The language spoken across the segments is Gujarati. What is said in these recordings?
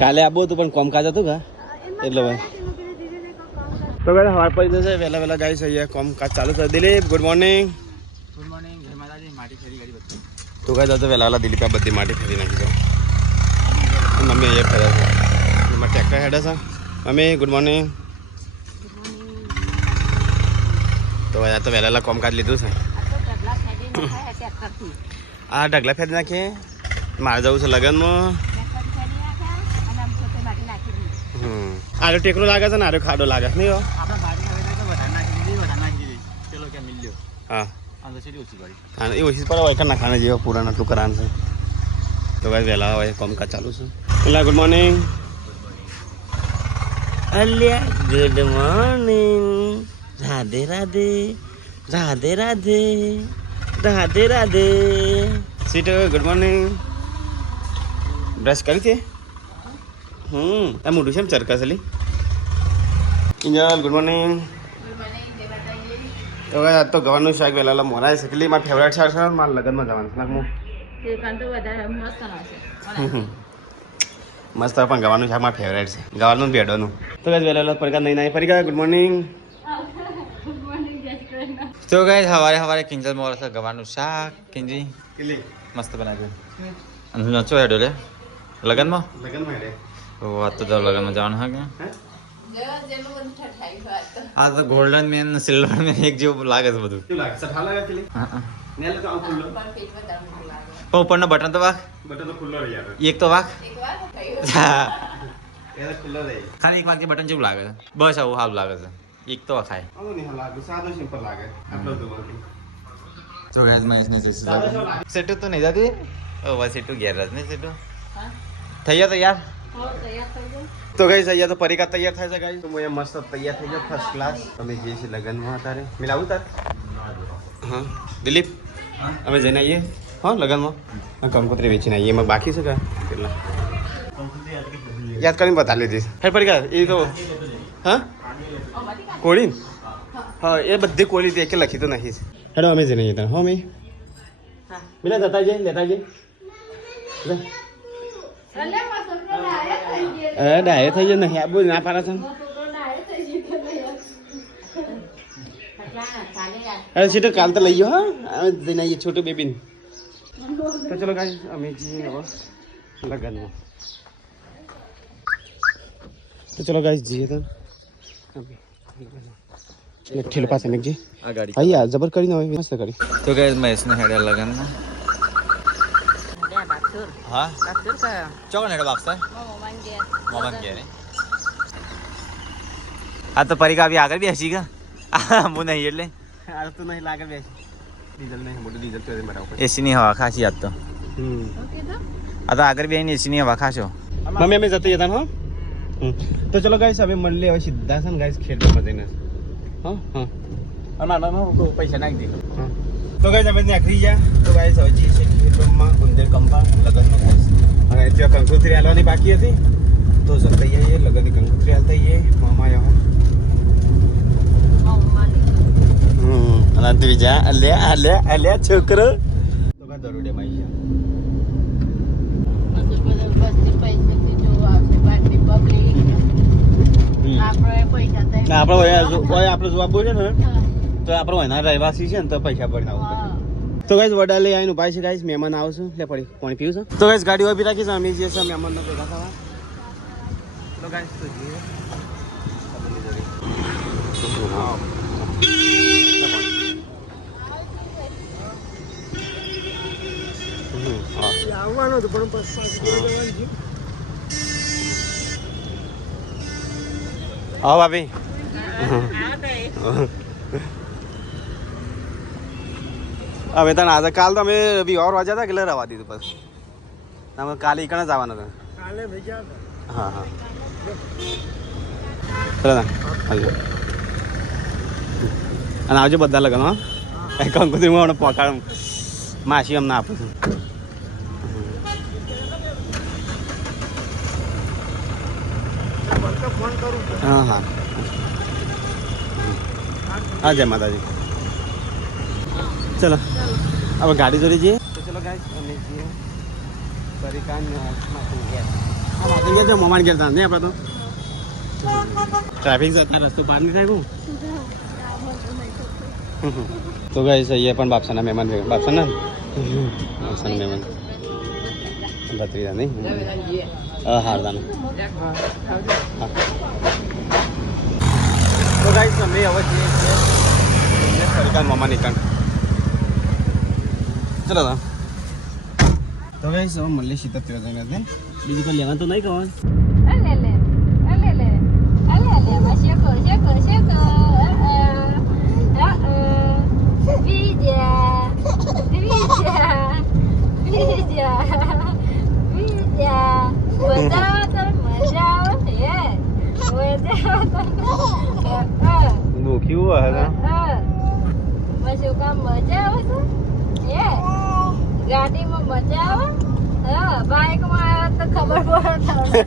કાલે આબો હતું પણ કોમકાજ હતું કા એટલે ભાઈ તો ભાઈ સવાર પડી જશે વહેલા વહેલા ગાઈસ અહીંયા કોમકાજ ચાલુ છે. Dilip good morning. Good morning. જય માતાજી. માટી ફેરી ગાડી બધું તો ગાઈસ તો વહેલા વહેલા દિલીપ આ બધી માટી ફેરી નાખી દો. મમ્મી અહીંયા ફેરે છે એમાં ટ્રેક્ટર હેડે છે. Mummy good morning. તો ભાઈ આ તો વહેલા વહેલા કોમકાજ લીધું છે. આ ઢગલા ફેરી નાખીએ મારે જવું છે લગ્નમાં. આરો ટેકરો લાગે છે ને આરો ખાડો લાગે છે નહીં હો. હા એ ઓછી પર હોય ના ખાને જેવો પુરાણ એટલું કરાન છે. તો ભાઈ વહેલા હોય કોમકાજ ચાલુ છે. પેલા ગુડ મોર્નિંગ. અલ્યા ગુડ મોર્નિંગ. રાધે રાધે રાધે રાધે રાધે રાધે. સીટ ગુડ મોર્નિંગ. બ્રશ કરી છે આ મોઢું છે એમ ચરકાસલી. Kinjal good morning. તો ભાઈ આજ તો ગવાનું શાક વહેલા મોરાય શીખલી મારી ફેવરેટ શાક છે. મારા લગ્નમાં જવાનું છે નાખવું મસ્ત પણ ગવાનું શાક મારું ફેવરેટ છે. ગવાનું ભેડોનું. તો ભાઈ વહેલા પરિકા નહીં નાઈ પરિકા ગુડ મોર્નિંગ. તો ગાઈસ સવારે સવારે કિંજલ મોર છે ગવાનું શાક કિંજી મસ્ત બનાવ્યું. નચો હેડો લે લગનમાં વાત તો જાવ લગનમાં જવાનું હા કે આ તો ગોલ્ડન મેન સિલ્વર મેન એક જેવું લાગે છે બધું. પણ ઉપરનો બટન તો વાગ એક તો વાગ ખાલી એક વાગથી બટન જેવું લાગે છે બસ આવું સારું લાગે છે એક તો ખાય તો ગાઈસ मैं इसने सेट तो नहीं जाती ओ बस सेट गया रस नहीं सेट થઈ ગયા તૈયાર તો ગાઈસ અહીંયા તો પરિકા તૈયાર થાય છે ગાઈસ. તો હું મસ્ત તૈયાર થઈ ગયો ફર્સ્ટ ક્લાસ. અમે જઈએ છીએ લગ્નમાં તારે મિલાવું તાર. હા દિલીપ અમે જઈને આવીએ હા લગ્નમાં. કંકોત્રી વેચીને આવીએ એમાં બાકી છે કા કેટલા યાદ કરીને બતા લીધી. હે પરિકા એ તો હા કોળી હા એ બધી કોળી તે કે લખી તો નહીં. હેડો અમે જઈને જતા હો મેં મિલા જતા જઈએ લેતા જઈએ ડાયે થઈ જાય નહીં આબુ ના પાડે છે. અરે સીટો કાલ તો લઈ ગયો હા અમે જઈને આવીએ છોટું બેબીને. તો ચલો ગાઈસ અમે જઈએ હવે લગ્નમાં. તો ચલો ગાઈસ જઈએ તો ઠેલો પાસે મેં જી આ ગાડી ભાઈ યાર જબર કરીને હોય મસ્ત કરી. તો ગાઈસ मैं इसने हेडर लगन हाँ ચોકન હેડો બાપ સર મોમન ગયા આ તો પરિકા આવી આગળ બી હસી કા હું નહીં એટલે આ તો નહીં લાગે બેસી ડીઝલ નહીં મોટું ડીઝલ તો બરાબર એસી ની હવા ખાસી આજ તો આ તો આગળ બી એસી ની હવા ખાશો મમ્મી અમે જતા જતા હો. તો ચલો ગાઈસ હવે મળી લે હવે સીધા છે ને ગાઈસ ખેડમાં જઈને હા હા અમારા પૈસા નાખી દે. તો ગાઈસ અમે નાખી ગયા. તો ગાઈસ હવે જઈએ છીએ ખેડમાં ઉંદર કંપા લગ્નમાં ગાઈસ અને ત્યાં કંકોત્રી હાલવાની બાકી હતી તો જતા આવીએ લગ્નની કંકોત્રી હાલતા આવીએ મામા આવો અને ત્રીજા અલ્યા અલ્યા અલ્યા છોકરો તો કા દરોડે માં આપણે જોવા બોલે ને તો આપણો એના રહેવાસી છે ને તો પૈસા પડીને આવું. તો ગાઈસ વડા લઈ આવીને ઉભા છે ગાઈસ મહેમાન આવશું લે પડી પાણી પીવું છે. તો ગાઈસ ગાડી ઉભી રાખી છે અમે જે છે મહેમાનનો ભેગા થવા. તો ગાઈસ તો જઈએ આવવાનું તો પણ આવો ભાભી હવે તને આજે કાલ તો અમે વિવાર વાજ્યા હતા એટલે રવા દીધું બસ અમે કાલે ઈકણ જ આવવાના હતા. હા હા ચલો આવજો અને આવજો બધા લગન હા કંકોત્રી હું હમણાં પહોંચાડ માસી અમને આપું છું. હા હા હા જય માતાજી. ચલો હવે ગાડી જોડી જઈએ. તો ચલો ગાઈસ અમે જઈએ પરિકાન આપણે ગયા છે મોમાન ગયા નહીં આપણે તો ટ્રાફિક જતા રસ્તો પાર નહીં થાય તો ગાઈસ અહીંયા પણ બાપસાના મહેમાન બાપસાના મહેમાન ભત્રીજા નહીં હારદાના તો ગાઈસ અમે હવે જઈએ છીએ ફરીકાન મામા નીકળ ચલો તો ગાઈસ હવે મળીએ સીતા તેવા જઈને બીજું કોઈ લેવાનું તો નહીં કહેવાનું દુખ્યું હોય ગાડીમાં મજા આવે બાઇકમાં તો ખબર પડે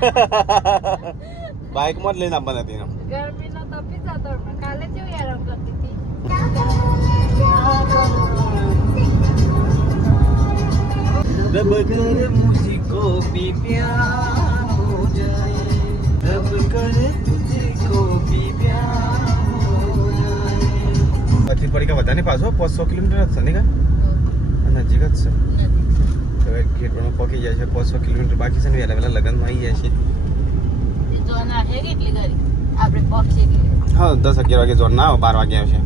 બાઇકમાં જ લઈને આપવાના હતી ગરમીનો તપી જતો પણ કાલે કેવી આરામ કરતી હતી रब करे मुझको भी प्यार हो जाए रब करे मुझको भी प्यार हो जाए અથી પડી કા વધારે પાછો 500 કિલોમીટર હશે ને કા નજીક જ છે તો ગેટ પર પહોંચી જાય છે 500 કિલોમીટર બાકી છે ને વેલા લગનમાં આવી જાય છે જોન આવે કેટલી ગાડી આપણે પહોંચી ગઈ હા 10-11 વાગે જોન ના 12 વાગે આવશે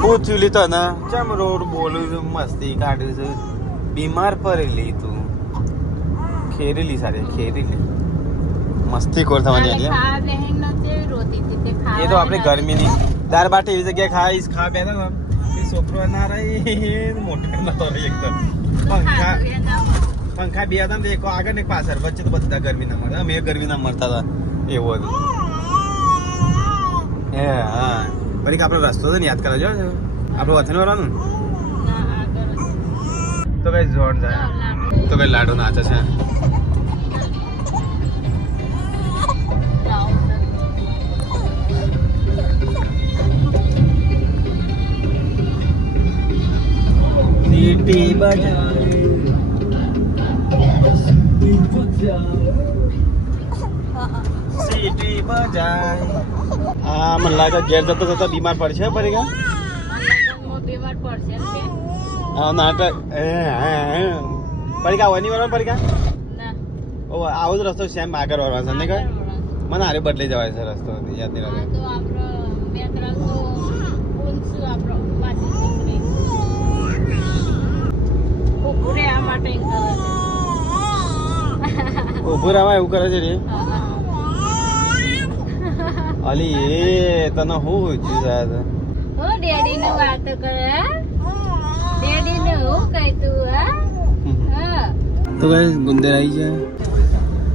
પૂછ્યું લીધો ને ચમ રોડ બોલું મસ્તી કાઢ્યું છે બીમાર પડેલી તું ખેરેલી સારી ખેરેલી મસ્તી કોર થવાની હતી એ તો આપણે ગરમીની દાર બાટે એવી જગ્યાએ ખાઈશ ખા બેઠા ને એ છોકરો ના રહી મોટા નતો રહી એકદમ પંખા બે હતા ને એક આગળ ને પાછળ વચ્ચે તો બધા ગરમી ના મળે અમે ગરમી ના મળતા હતા એવું હતું એ હા ફરી આપણો રસ્તો તો ને યાદ કરાવજો આપણું વથન વાળાનું તો કઈ જોડ જાય તો કઈ લાડુ નાચે છે સીટી બજાય સીટી બજાય આ મને લાગે ઘેર જતો જતો બીમાર પડશે ફરી ગયા બીમાર પડશે નાટક પડીકા હોય નહીં વળવાનું પડીકા ના ઓ આવો જ રસ્તો સેમ આગળ વળવાનો છે ને કઈ મને હારે બદલી જવાય છે રસ્તો યાદ નહીં રહે તો આપણો બે ત્રણ તો પૂંછ આપણો પાછી છોકરી ઉપરે આ માટે ઉભું રહેવા એવું કરે છે રે અલી એ તને હું થયું હું ડેડી ને વાતો કરે ડેડી ને હું કહી તું હા તો ગાઈસ ગુંદર આવી જાય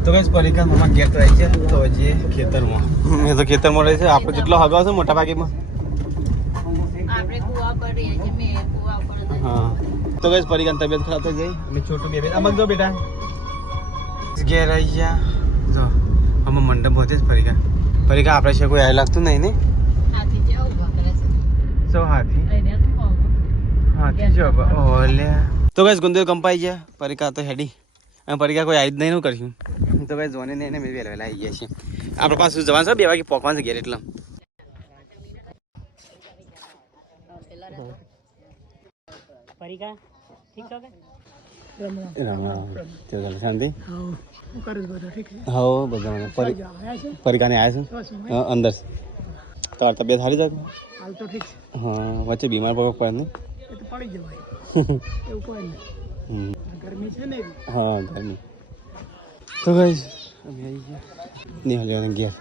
તો ગાઈસ પરીકા મામા ઘેર તો આવી જાય તો હજી ખેતરમાં એ તો ખેતરમાં રહે છે આપણે જેટલો હગાવ છે મોટા ભાગીમાં આપણે કુવા પર રહીએ છીએ મેં કુવા પર હા તો ગાઈસ પરીકાની તબિયત ખરાબ થઈ ગઈ અમે છોટું બેબી અમક જો બેટા ઘેર આવી ગયા જો અમે મંડપ પહોંચે જ પરીકા આપણે છે કોઈ આવી લાગતું નહીં ને હાથી જે ઉભા કરે છે સો હાથી હાથી જો ઓલે તો ગાઈસ ગુંદર કંપાઈ ગયા પરીકા તો હેડી અને પરીકા કોઈ આવી જ નહીં કરશું તો ગાઈસ જોને ને એને મેં વહેલા આવી ગયા છીએ આપણે પાસે જવાનું છે 2 વાગે પહોંચવાનું છે ઘેર એટલે પરીકા ઠીક છે શાંતિ હા બધા મને પરીકાને આવ્યા છે અંદર તાર તબિયત સારી જાય હા વચ્ચે બીમાર પડે નહીં પડી જવાય એવું કોઈ નહીં ગરમી છે ને હા ગરમી તો ગાઈસ અમે આવી ગયા નિહાલ ગયા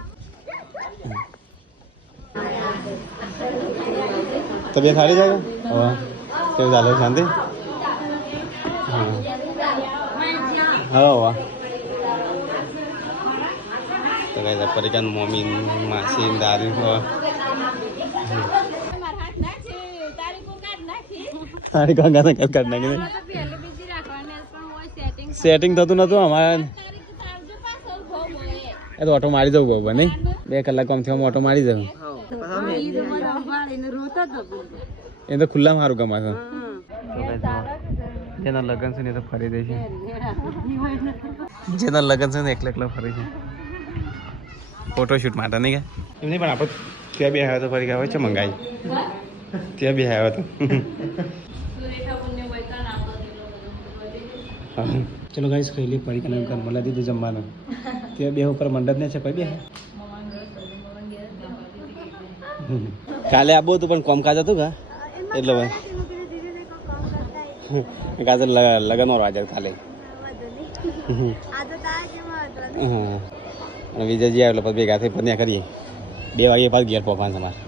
તબિયત સારી જાય હવે કેવું ચાલે શાંતિ હા વાહ તો ગાઈસ પરીકાન મમ્મી માસી દાદી તારી ગંગા ને કદ કાઢ નાખી સેટિંગ થતું નતું અમારે એ તો ઓટો મારી જવું બાબા નહીં 2 કલાક આમ થયો ઓટો મારી જવું એ તો ખુલ્લા મારું ગમા છે જેના લગ્ન છે ને એ તો ફરી દે છે, જેના લગ્ન છે ને એકલા એકલા ફરી છે ફોટોશૂટ માટે નહીં કે એમ નહીં, પણ આપણે ત્યાં બી આવ્યો તો ફરી ગયા હોય છે મંગાઈ, ત્યાં બી આવ્યો હતો. ચલો ગાઈસ ખાઈ લે પડી કે મળા દીધું જમવાનું. ત્યાં બે ઉપર મંડપ ને છે કોઈ બે કાલે આવું હતું પણ કોમકાજ હતું કા એટલે ભાઈ કાલે લગન વાળો આજે કાલે અને વિજયજી આવે એટલે પછી ભેગા થઈ પછી કરીએ 2 વાગે પાછું ઘેર પહોંચવાનું તમારે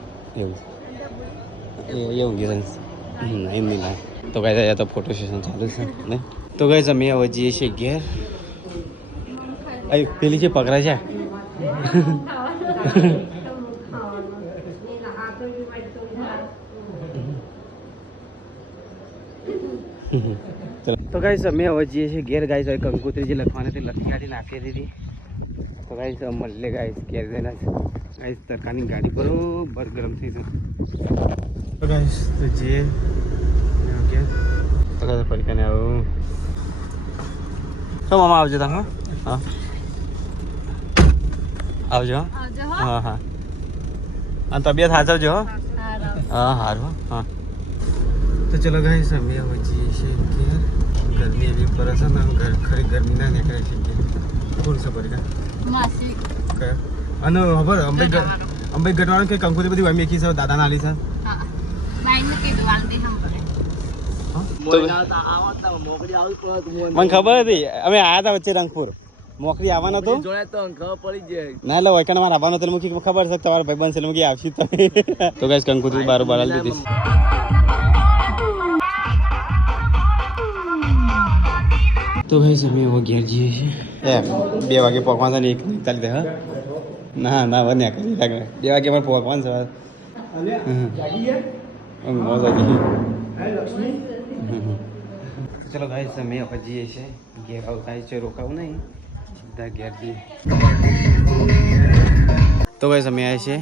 એવું એવું ગયું એમ નહીં ના તો કાંઈ જાય તો ફોટો સેશન ચાલુ છે ને તો કાંઈ અમે હવે જઈએ છીએ ઘેર. પેલી છે પકડા છે તો ગાઈસ અમે હવે જઈએ છીએ ઘેર. ગાઈસ હવે કંકોત્રી જે લખવાની તે લખી કાઢીને આપી દીધી. તો ગાઈસ મળે ગાઈસ ઘેર ગયેલા છે. ગાઈસ તરકાની ગાડી બરોબર ગરમ થઈ છે. તો ગાઈસ તો જઈએ ઓકે તો ગાઈસ પરીક્ષાને આવું તો મામા આવજો તમે. હા આવજો. હા હા અને તબિયત સાચવજો. હા સારું. હા તો ચલો ગાઈસ અમે હવે જઈએ છીએ ઘેર. ગરમી એવી પડે છે ને ખરી ગરમી ના નીકળે છે ઘેર. કોણ છે પરીક્ષા અને ખબર અંબાઈ ગટવાનું કે કંકુથી બધી અમે કી છે દાદા નાલી છે. મને ખબર હતી અમે આયા હતા વચ્ચે રંગપુર મોકરી આવવાનો હતો ના એટલે વૈકણ મારે આવવાનો હતો મૂકી ખબર છે તમારા ભાઈ બનશે મૂકી આવશે તો ગાઈસ કંકુથી બારોબાર આલી દીધી. તો ગાઈસ અમે હવે ઘેર જઈએ છીએ. 2 વાગે પહોંચવાનું છે ને 1:41 હા ના ના બન્યા કરી લાગે 2 વાગે પણ પહોંચવાનું છે. મોજ હતી. ચલો ગાઈસ અમે હવે જઈએ છીએ ઘેર. આવતા છે રોકાવું નહીં સીધા ઘેર જઈએ. તો ગાઈસ અમે આવ્યા છીએ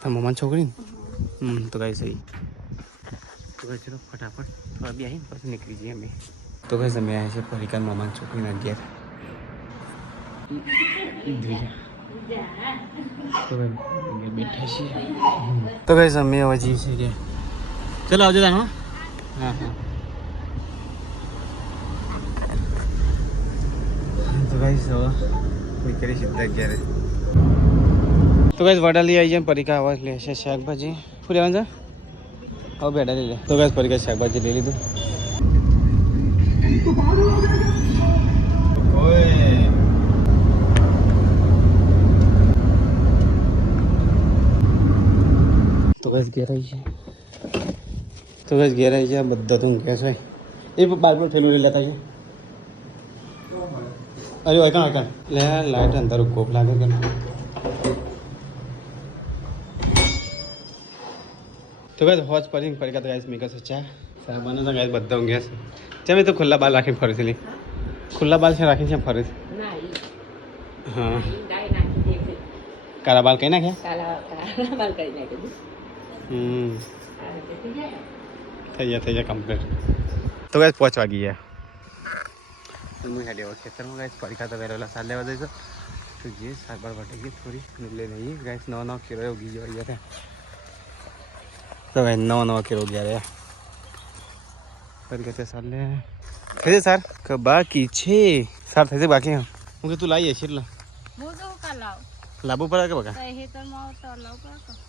તાર મમ્માની છોકરી ને તો ગાઈસ આવી તો ગાઈસ ચલો ફટાફટ થોડા બી આવીને પછી નીકળી જઈએ અમે. તો ગાઈસ અમે આવ્યા છીએ પરીકા મામાની છોકરીના ઘેર. તો બેઠા છીએ. તો ગાઈસ અમે હવે જઈએ છીએ ઘેર. ચલો આવજો તાનો. હા હા તો ગાઈસ હવે કોઈ કરી સીધા ઘેરે. તો ગાઈસ વડાલી આવી જાય પરીકા આવા લે છે શાકભાજી શું લેવાનું છે હવે બેડા લઈ લે. તો ગાઈસ પરીકા શાકભાજી લઈ લીધું. તો ગાઈસ ઘેર આવી છે. તો ગાઈસ ઘેર આવી છે બધા તો ઘેર છે એ બાળકો થયેલું લેતા છે. અરે વાયકણ લે લાઈટ અંદર કોપ લાગે કે તો ગાઈસ હોજ પડીને પડી તો ગાઈસ મેકસ ચા સાહેબાને તો ગાઈસ બધા ઊંઘ્યા છે. ચા મેં તો ખુલ્લા બાલ રાખીને ફરી છે ખુલ્લા બાલ છે રાખીને છે ફરી. હા કાળા બાલ કઈ નાખ્યા થઈ ગયા કમ્પ્લીટ. તો ગાઈસ 5 વાગી ગયા. હું હેડે ખેતરમાં ગાઈસ પરીક્ષા તો વેરેલા સાલ લેવા દઈશું તો જે સારવાર વટી ગઈ થોડી એટલે નહીં ગાઈસ નવા કિલો ઉગી ગયો અહીંયા તો ભાઈ નવા કિલો ગયા રહ્યા પરીક્ષા સાલ લે થઈ જાય સાર કે બાકી છે સાર થઈ જાય બાકી હું કે તું લાવીએ છે એટલે લાવવું પડે કે બકા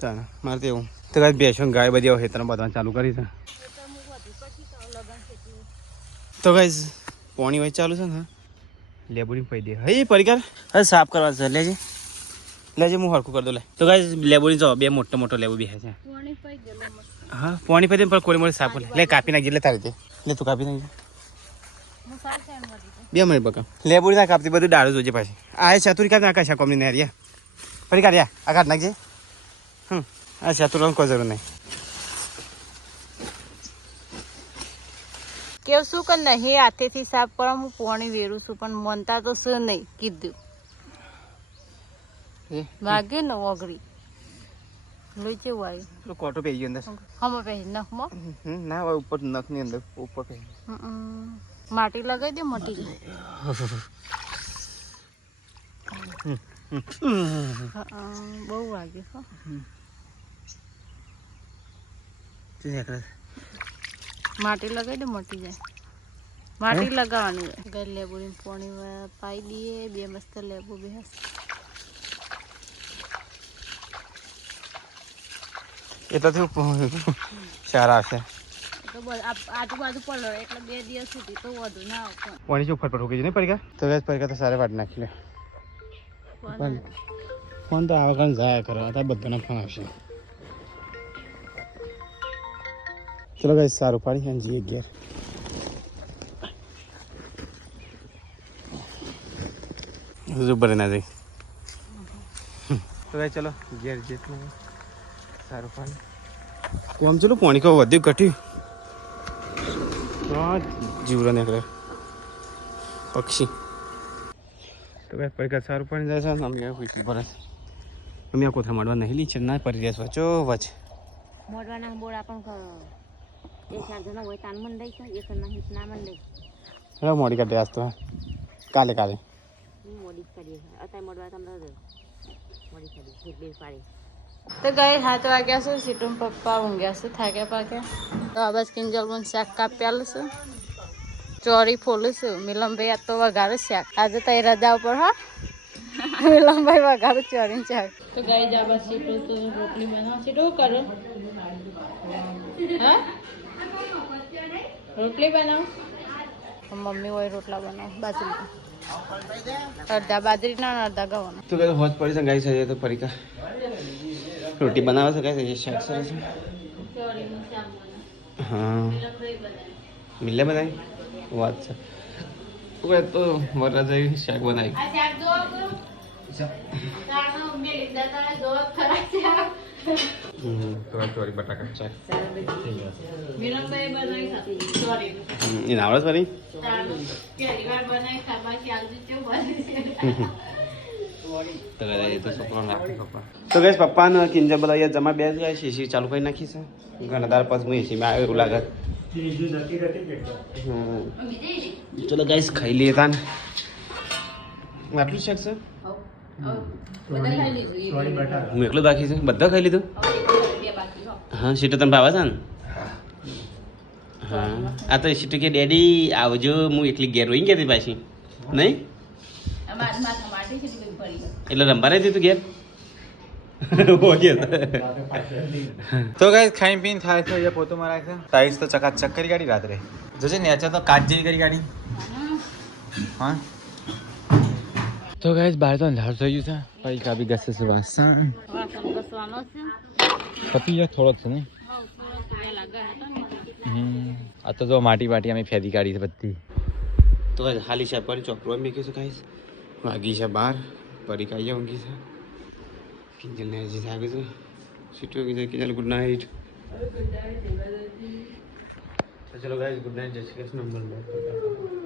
ચાલ મારે તો એવું તો ગાઈસ બેસો ગાય બધી ખેતરમાં બધા ચાલુ કરી છે. તો ગાઈસ પાણી વહી ચાલુ છે ને લેબોડી પડી દે હે પરિકાર હવે સાફ કરવા છે લેજે હું હરખું કરી દઉં લે. તો ગાઈસ લેબોડી જો 2 મોટો લેબો બે છે. હા પાણી પડી દે પણ કોળી મોળી સાફ લે કાપી નાખી એટલે તારી લે તું કાપી નાખી 2 મિનિટ બકા લેબોડી ના કાપતી બધું ડાળું જોજે પાછી આ ચતુરી કાપ નાખા છે કોમની ને પરિકાર યા આ કાઢ નાખજે. આ ચતુર કોઈ જરૂર નહીં કેવું શું કે નહીં હાથેથી સાફ કરો હું પાણી વેરું છું પણ મનતા તો શું નહીં કીધું વાગે ને ઓગળી લોહી કેવું આવ્યું પેલો કોટો પહેરી ગયો અંદર હમ પહેરી નખમાં ના હોય ઉપર નખની અંદર ઉપર પહેરી માટી લગાવી દે મટી જાય બહુ વાગ્યું હો માટી લગાવી દે મટી જાય માટી લગાવવાની ઘર લેબુ પાણી પાઈ દઈએ બે મસ્ત લેબુ બે એટલે સારા હશે આજુબાજુ પડે એટલે 2 દિવસ સુધી તો વધુ ના આવે પાણી શું ફટફટ ઉકી નહીં પડી તો ગેસ પડી તો સારે વાટ નાખી લે ફોન તો આવે કારણ જાય કરો અત્યારે બધાને ફોન આવશે ચલો ગાઈસ સારું પાડી અને જઈએ ઘેર ભરે ના જઈ તો ગાઈ ચલો ઘેર જેટલું સારું પાણી કોમ ચલો પાણી કહું વધ્યું ઘટ્યું જીવરો નીકળે પક્ષી તો ભાઈ પૈકા સારું પાણી જાય છે અમે ભરત અમે કોથળા મળવા નહીં લી છે ના પડી રહ્યા છો ચો વચ મોડવાના બોડા પણ એ 4 જણા હોય તાન મન દઈ છે એક ના હિત ના મન દઈ હવે મોડી કાઢે આજ તો કાલે મોડી કરીએ અત્યારે મોડવા તમને મોડી કરી એક બે પાડી તો ગઈ 7 વાગ્યા છે સીટું પપ્પા ઊંઘ્યા છે થાક્યા પાક્યા તો આ બસ કિંજલ બન શાક કાપ્યાલું છે ચોરી ફોલું છું મિલમભાઈ આ તો વઘારે શાક આજે તો રજા ઉપર હા મિલમભાઈ વઘારે ચોરી શાક તો ગઈ જા બસ સીટું તો રોટલી બનાવ સીટું કરો હા રોટલી બનાવ મમ્મી હોય રોટલા બનાવ બાજરી અડધા બાજરીના અડધા ગવાના તો કઈ હોજ પડી છે ગાઈ છે તો પરીકા રોટી બનાવે છે ગાઈ શાક સરસ હા મિલે બનાવી વાત છે તો વરરાજાએ શાક બનાવ્યું ચોરી બટાકા શાક એને આવડે ફરી તો ગેસ પપ્પા ને કિંજલ બધા જમા બે જાય શીશી ચાલુ કરી નાખી છે ઘણા દાર પછી હું એસી માં આવ્યો એવું લાગે ચલો ગાઈસ ખાઈ લઈએ તાન આટલું શાક છે હું એકલું બાકી છે બધા ખાઈ લીધું હા સીટો તને ભાવે છે ને હા આ તો સીટો કે ડેડી આવજો હું એકલી ઘેર રોઈ ગયા પાછી નહીં એટલે રંભા રહી તું ઘેર તો ગાઈસ ખાઈ પીને થાય છે એ પોતું મરાય છે ટાઈલ્સ તો ચકાચક કરી કાઢી રાત્રે જોજે નેચર તો કાચ જેવી કરી કાઢી હા તો ગાઈસ બહાર તો અંધારું થઈ ગયું છે ભાઈ કાબી ગસે છે વાસણ પતી જાય થોડો છે ને આ તો જો માટી બાટી અમે ફેરી કાઢી છે બધી તો હાલી છે પરી ચોપડો મેં કીધું ખાઈશ વાગી છે બહાર પરી ખાઈ ઊંઘી છે કિંજલ ને હજી જાગે છે સીટો કીધું કિંજલ ગુડ નાઇટ ચલો ગાઈસ ગુડ નાઇટ જય શ્રી કૃષ્ણ નંબર